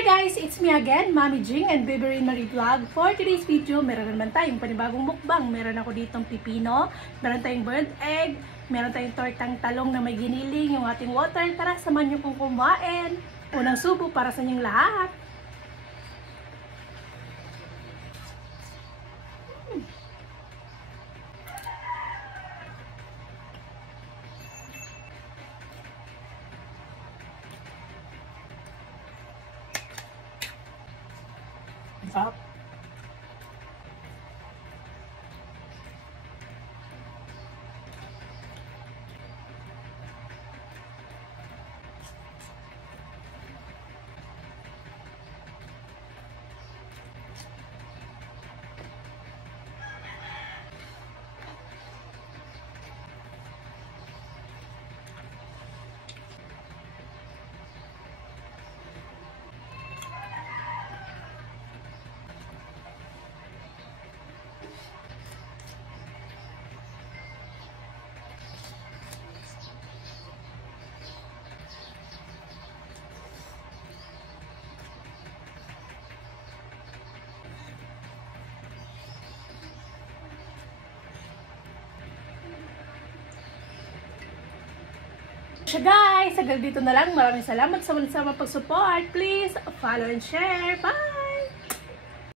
Hi guys! It's me again, Mami Jing and Baby Rain Marie Vlog. For today's video, meron naman tayong panibagong mukbang. Meron ako ditong pipino, meron tayong burnt egg, meron tayong tortang talong na may giniling, yung ating water. Tara, samahan niyo kong kumain. Unang subo para sa inyong lahat. Sarap. Siya guys, hanggang dito na lang. Maraming salamat sa walang sama pag-support. Please follow and share. Bye!